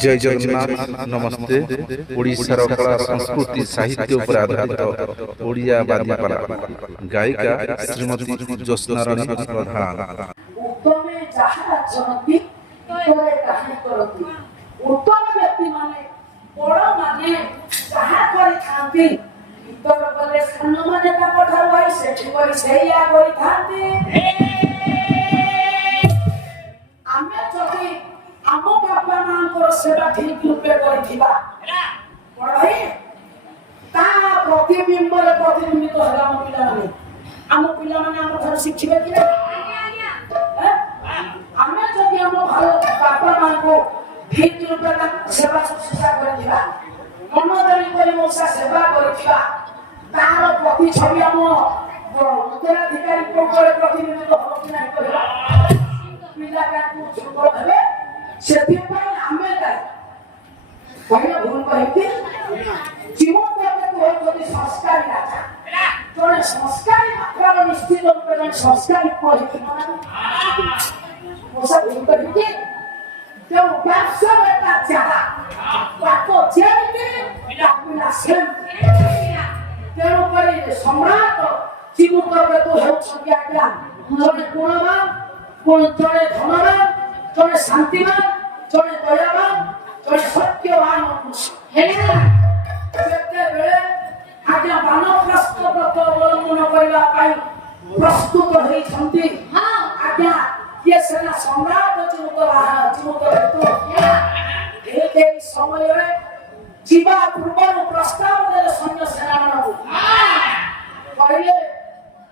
जय जगन्नाथ नमस्ते। ओडिशार कला संस्कृति साहित्य पर आधारित ओडिया बाद्यपाला गायिका श्रीमती ज्योत्स्नाराणी प्रधान। उत्तमे जाहा जमति तोरे काहे करती उत्तम व्यक्ति माने बड़ माने जाहा करि थांती इतर बले सानो माने ता पठार भाई सेठी करि सेया करि थांती। आमे जदि आम बापा मांकर सेवा ठीक रूपे करिथिबा बड़ भाई ता प्रतिबिंब रे प्रतिबिंबित होला हम पिला माने हम थार शिखिबे कि आमे जदि आम बापा मां को ठीक रूपे सेवा शुश्रूषा करिथिबा मनोदरी करि मोसा सेवा करिथिबा तार प्रति छवि आम उत्तराधिकारी को प्रतिनिधित्व हो कि नहीं करिबा पिला का सुबल हेबे सेथिपाई आमे दाय कहले भूल कहती जीवन में तो होती संस्कारी राजा जने संस्कारी मात्रा निश्चित रूपे जने संस्कारी पढ़ी मोसा भूल कहती जो व्यवसाय बेटा ज्यादा बातो जेमती पिला सेम तेरो परि सम्राट जीवन में तो होती आज्ञा जने गुणवान जने धनवान जने शांतिवान जने दयावान जने सत्यवान बेले आज्ञा बानप्रस्थ व्रत अवलंबन करने प्रस्तुत होती आज्ञा ये सेना सम्राट जीवित समय जीवा पूर्व प्रस्ताव दे सैन्य सेना मानू कहले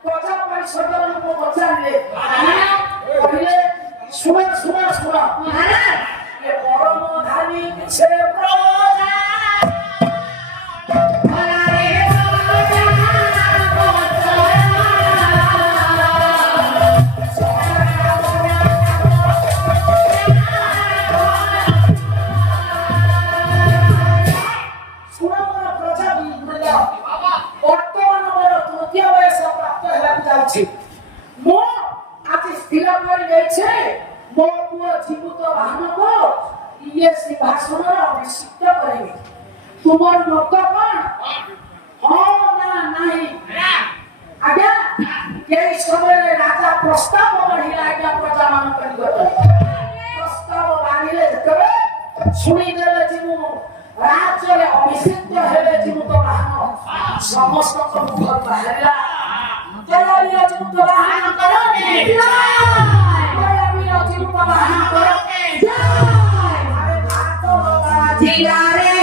प्रजा परिषद को बचाइले कहले सुना ये परम धानी से प्रजा तुम्हार लोक कौन हो ना नहीं आज्ञा ये समय राजा प्रस्ताव बढ़िला आज्ञा प्रजा मान प्रस्ताव बांधिले जतबे सुनी देले जिमु राज्य रे अभिषिक्त हेले जिमु तो बाहन समस्त को मुख बाहरिला जलालिया जिमु तो बाहन करो जलालिया जिमु तो बाहन करो अरे भात बाबा जिया रे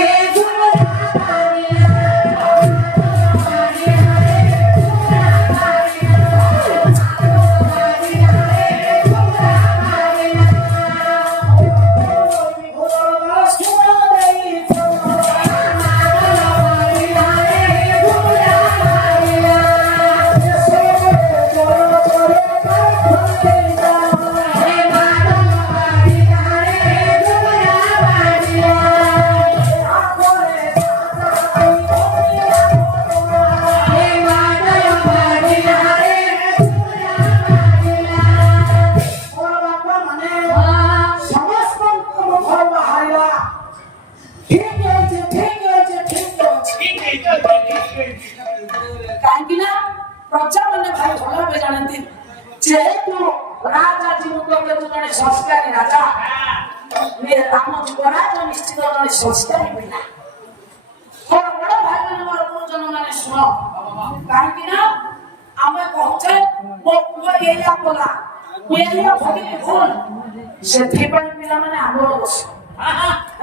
प्रजा मैंने भाई भला में जानती जेहेतु राजा जीवन के जने संस्कारी राजा मेरे राम युवराज निश्चित जने संस्कारी बिना और बड़ा भाई मैंने मोर गुरुजन माने सुनो काहे कि ना आमे कहचे मो पुआ एया कोला एया भगिनी भूल सेठी पर पिला माने हमरो दोष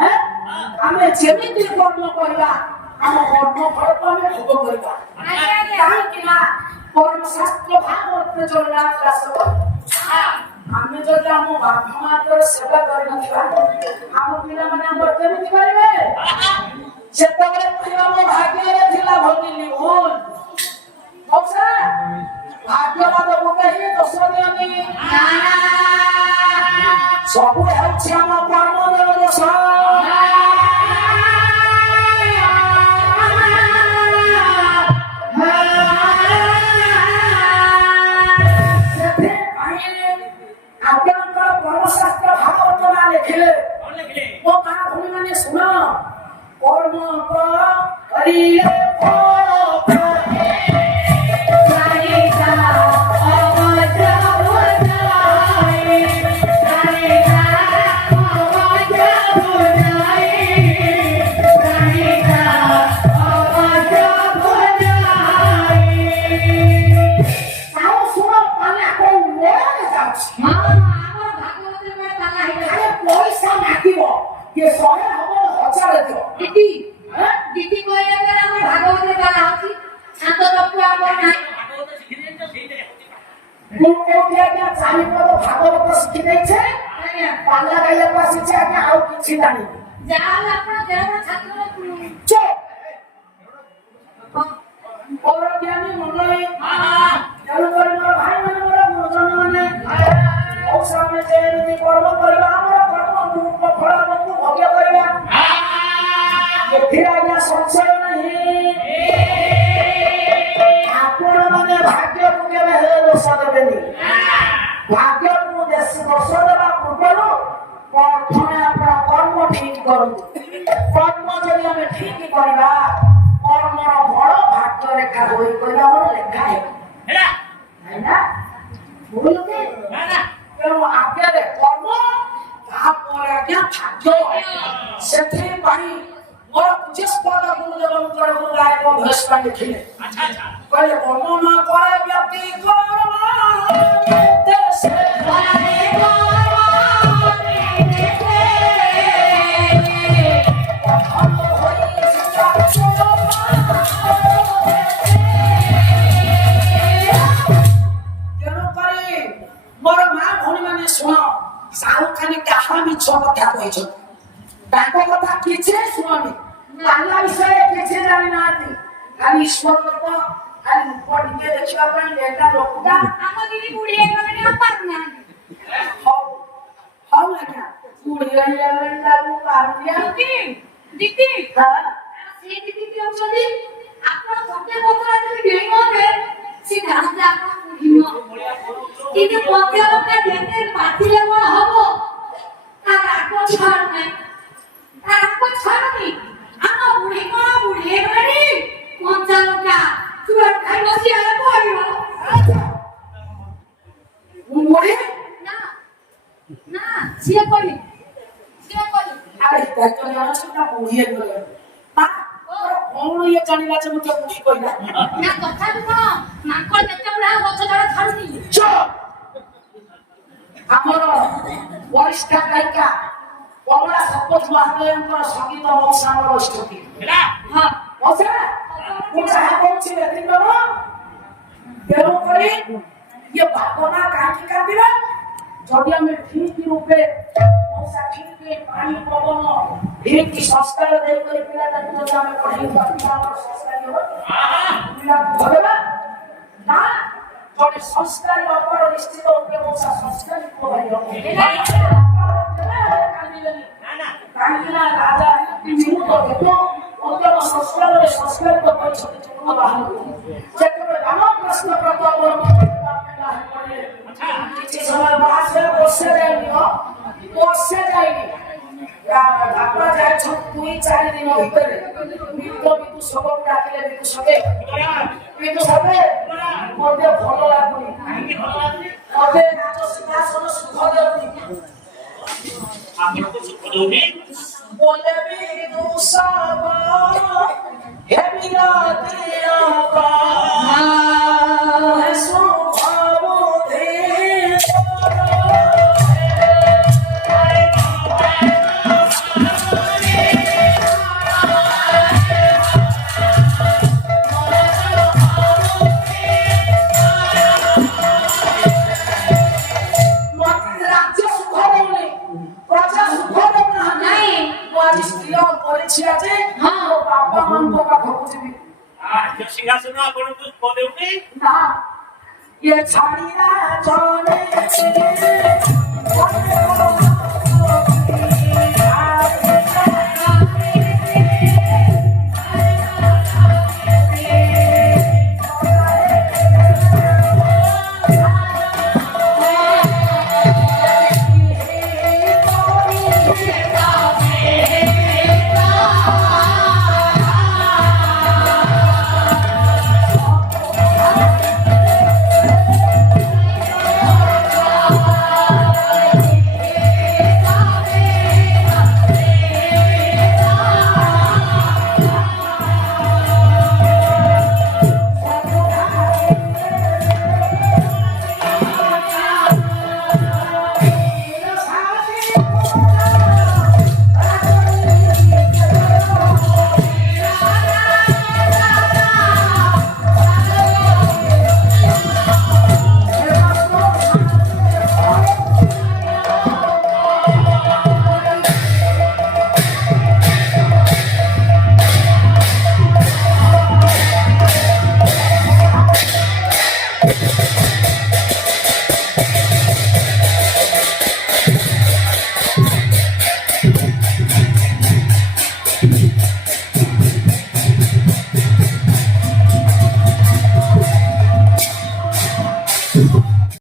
हैं आमे जेमिति कर्म करबा हम कर्म फल पामे भोग करबा काहे कि ना कर्म शास्त्र भागवत में जो राजा सब आमे जदि हम बाप मातर सेवा करना हम पिला माने हम केमिति करबे सेतबे पिला मो भाग्य रे थिला भगिनी भूल होसा भाग्यवाद मुकेही दोष दियनी ना सब हेउछि हम कर्म दोष परमशास्त्र भागवत ना लिखिले वो महाभूमि ମାନେ ଶୁଣ କର୍ମ କରିଲେ ପଇସା ମାଗିବ କିଏ 100 ହବ 1000 ଦିଅ ଦିଦି ଦିଦି କହିଲା ପରେ ଆମର ଭାଗବତରେ ପାଲା ହଉଛି ଶାନ୍ତ ତତ୍ତ୍ୱ ଆମର ନାହିଁ ମୁଁ କୋଉଠି ଆଜ୍ଞା ଚାରିପଦ ଭାଗବତ ଶିଖି ଦେଇଛେ ପାଲା ଗାଇବାକୁ ଆସିଛେ ଆଜ୍ଞା ଆଉ କିଛି ଜାଣିନି ଯାହାହେଲେ ଆପଣ ଦେହର ଛାତ୍ର ଚୁପ୍ ମୋର ଜ୍ଞାନୀ ମଣ୍ଡଳୀ ତେଣୁକରି ମୋର ଭାଇମାନେ ମୋର ଗୁରୁଜନମାନେ ମଉସାମାନେ ଯେ ଏମିତି କର୍ମ କରିବା ଆମର କର୍ମ ଫଳ ଆମକୁ ଭୋଗ୍ୟ କରିବା ଏଥିରେ ଆଜ୍ଞା ସଂଶୟ ନାହିଁ ଆପଣମାନେ ଭାଗ୍ୟକୁ କେବେ ହେଲେ ଦୋଷ ଦେବେନି ଭାଗ୍ୟକୁ ଦୋଷ ଦେବା ପୂର୍ବରୁ ପ୍ରଥମେ ଆପଣ କର୍ମ ଠିକ କରନ୍ତୁ କର୍ମ ଯଦି ଆମେ ଠିକ କରିବା କର୍ମର ଫଳ ଭାଗ୍ୟ ରେଖା ହୋଇ କରି ଆମର ଲେଖା ହେବ ନା ଭୁଲ କି ତେଣୁ ଆଗରେ କର୍ମ ତାପରେ ଆଜ୍ଞା ଭାଗ୍ୟ ସେଥିପାଇଁ ମୋର ପୂଜ୍ୟସ୍ପଦ ଗୁରୁଦେବଙ୍କର ଗୁରୁରାୟଙ୍କ ଭେଷ ଲେଖିଲେ କହିଲେ କର୍ମ ନ କରେ ବ୍ୟକ୍ତି କର୍ମ ଦେଶେ ତେଣୁକରି ମୋର ମା ଭଉଣୀ ମାନେ ଶୁଣ ସାହୁ ଖାଲି କାହା ମିଛ କଥା କହିଛନ୍ତି ତାଙ୍କ କଥା କିଛି ଶୁଣନି ପାଲା ବିଷୟରେ କିଛି ଜାଣିନାହାନ୍ତି ଖାଲି ଈଶ୍ୱର ଲୋକ ଖାଲି ରୂପ ଟିକେ ଦେଖିବା ପାଇଁ ଲେଖା ଲୋକଟା ଆମ ଦିଦି ବୁଢୀ ହେଇଗଲେଣି ଆଉ ପାରୁନାହାନ୍ତି ହଉ ହଉ ଆଜ୍ଞା ବୁଢୀ ହେଇଗଲେଣି ତାକୁ ପାରୁନିଆ ଦିଦି ସେ ଦିଦି ଅଛନ୍ତି ଆପଣ ଗୋଟେ କଥା ଯଦି ଡେଇଁବେ ସେ ଜାଣନ୍ତି ଆପଣ ବୁଢୀ ନୁହଁ କିନ୍ତୁ ପଦେ ପଦେ ଡେଇଁଲେ ପାଟିଲେ କଣ ହବ ତାର ଆଗ ଛାଡ ନାହିଁ ତାର ଆଗ ଛାଡୁନି ଆମ ବୁଢୀ କଣ ବୁଢୀ ହେଇଗଲେଣି କଞ୍ଚା ଲଙ୍କା ଚୁଆର ଖାଇ ବସି ଆଳେ ପଡିବ ବୁଢୀ ନା ନା ସିଏ କହିଲେ ଆରେ ତାକୁ ଜାଣିଛୁଟା ବୁଢୀ ହେଇଗଲେଣି ମା କଣ ଇଏ ଜାଣିଲା ଯେ ମୋତେ ବୁଢୀ କହିଲା ନା ତଥାପି କଣ ମାଙ୍କଡ ଯେତେବେଳେ ଗଛ ତଳେ ଛାଡୁନି ଚୁପ୍ ଆମର ବରିଷ୍ଠ ଗାୟିକା କମଳା ସପୋଜ ମହାଦେବଙ୍କର ସଙ୍ଗୀତ ମଉସାଙ୍କର ବୈଷ୍ଣବୀ ହଁ ମଉସା ମୁଁ ଯାହା କହୁଛି ଏତିକି ନବ ତେଣୁକରି ଇଏ ଭାବନା କାହିଁକି କାନ୍ଦିବା ଯଦି ଆମେ ଠିକ ରୂପେ ମଉସା ଠିକ ପାଣି ପବନ ଠିକ ସଂସ୍କାର ଦେଇକରି ପିଲାଟାକୁ ଯଦି ଆମେ ପଢେଇ ପାରିବା ଆମର ସଂସ୍କାରୀ ହେବ ପିଲାକୁ ଧରିବା ନା ଜଣେ ସଂସ୍କାରୀ ଅପର ନିଶ୍ଚିତ ରୂପେ ମଉସା ସଂସ୍କାରୀ କହିବ କାହିଁକି ନା ରାଜା ଚିମୁଟ ଦେଖ ଅନ୍ତର ସଂସ୍କାରରେ ସଂସ୍କାରିତ କରିଛନ୍ତି ଚିମୁଟ ବାହାରକୁ ଯେତେବେଳେ ରାମକୃଷ୍ଣ ପ୍ରତାପ କିଛି ସମୟ ବାହାରେ ବର୍ଷେ ଯାଇନି ଆପଣ ଯାଇଛନ୍ତି 2-4 ଦିନ ଭିତରେ ବିନ୍ଦୁ ସବୁ ଡାକିଲେ ବିନ୍ଦୁ ସବେ ମତେ ଭଲ ଲାଗୁନି ମତେ ରାଜ ସିଂହାସନ ସୁଖ ଦେଉନି बोले भी दूसरा है बिना तेरा का है स्वभाव दे सिंहासन आपको पदेउनी ना ये छाड़ीरा जाने